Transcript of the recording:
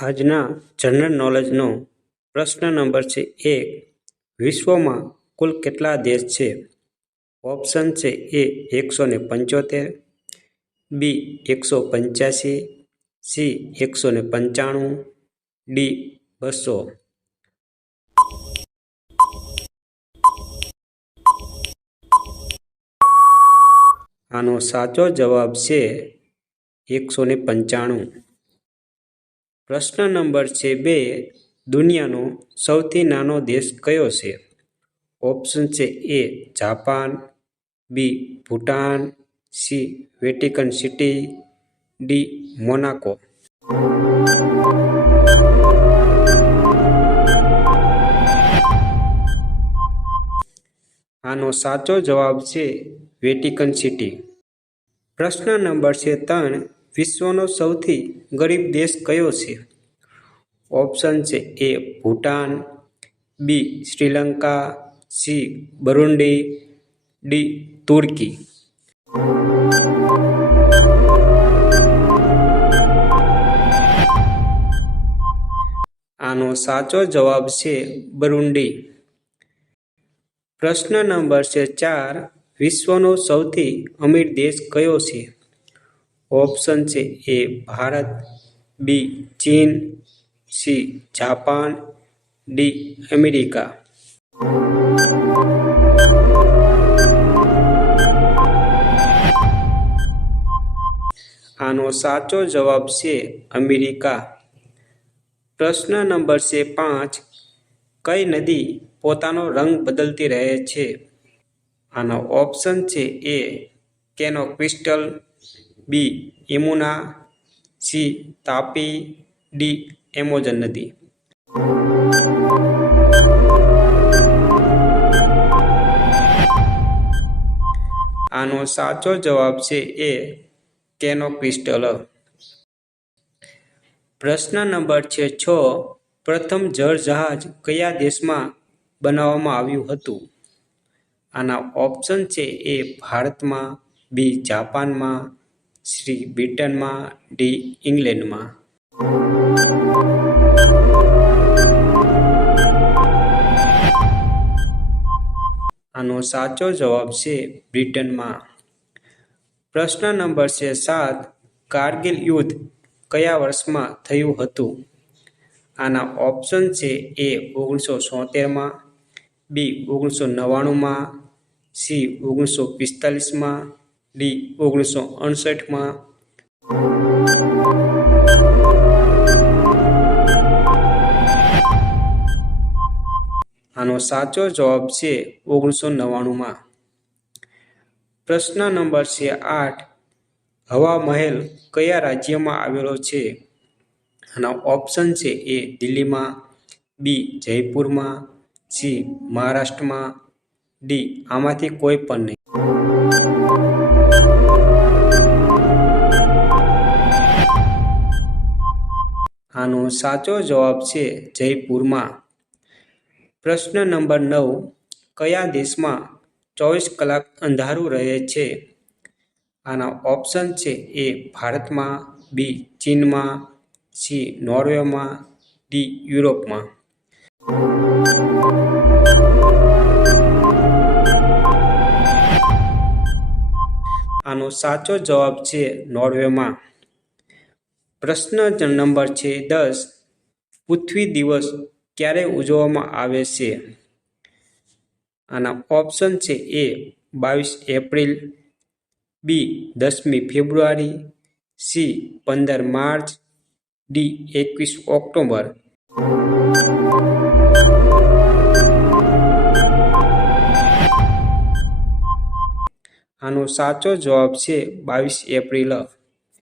આજના જનરલ નોલેજનો પ્રશ્ન નંબર છે એક, વિશ્વમાં કુલ કેટલા દેશ છે? ઓપ્શન છે એ એકસો ને પંચોતેર બી એકસો પંચ્યાસી સી એકસો ને પંચાણું ડી બસો. આનો સાચો જવાબ છે એકસો ને પંચાણું. પ્રશ્ન નંબર છે બે, દુનિયાનો સૌથી નાનો દેશ કયો છે? ઓપ્શન છે A, Japan, B, Bhutan, C, Vatican City, D, Monaco. આનો સાચો જવાબ છે વેટિકન સિટી. પ્રશ્ન નંબર છે ત્રણ, વિશ્વનો સૌથી ગરીબ દેશ કયો છે? ઓપ્શન છે A Bhutan B Sri Lanka C Burundi D તુર્કી આનો સાચો જવાબ છે બરુંડી પ્રશ્ન નંબર છે ચાર, વિશ્વનો સૌથી અમીર દેશ કયો છે? ઓપ્શન છે એ ભારત બી ચીન સી જાપાન ડી અમેરિકા આનો સાચો જવાબ છે અમેરિકા પ્રશ્ન નંબર છે પાંચ કઈ નદી પોતાનો રંગ બદલતી રહે છે આનો ઓપ્શન છે A canoe crystal B Yamuna C Tapi D Amazon નદી આનો સાચો જવાબ છે એ કેનો ક્રિસ્ટલ. પ્રશ્ન નંબર છે છ, પ્રથમ જળ જહાજ કયા દેશમાં બનાવવામાં આવ્યું હતું? આના ઓપ્શન છે એ ભારતમાં, બી જાપાનમાં, શ્રી બ્રિટનમાં, ડી ઇંગ્લેન્ડમાં. સાચો જવાબ છે બ્રિટનમાં. પ્રશ્ન નંબર છે સાત, કારગિલ યુદ્ધ કયા વર્ષમાં થયું હતું? આના ઓપ્શન છે એ ઓગણીસો છોતેરમાં બી ઓગણીસો નવ્વાણુંમાં, સી ઓગણીસો પિસ્તાલીસમાં, ડી ઓગણીસો અડસઠમાં. આનો સાચો જવાબ છે ઓગણીસો નવ્વાણુંમાં પ્રશ્ન નંબર છે આઠ, હવા મહેલ કયા રાજ્યમાં આવેલો છે? આના ઓપ્શન છે એ દિલ્હીમાં બી જયપુરમાં સી મહારાષ્ટ્રમાં ડી આમાંથી કોઈ પણ નહીં. આનો સાચો જવાબ છે જયપુરમાં. પ્રશ્ન નંબર નવ, કયા દેશમાં ચોવીસ કલાક અંધારું રહે છે? આના ઓપ્શન છે એ ભારતમાં, બી ચીનમાં, સી નોર્વેમાં, ડી યુરોપમાં. આનો સાચો જવાબ છે નોર્વેમાં. પ્રશ્ન નંબર છે દસ, પૃથ્વી દિવસ ક્યારે ઉજવવામાં આવે છે? આના ઓપ્શન છે એ બાવીસ એપ્રિલ, બી દસમી ફેબ્રુઆરી, સી પંદર માર્ચ, ડી એકવીસ ઓક્ટોબર. આનો સાચો જવાબ છે બાવીસ એપ્રિલ.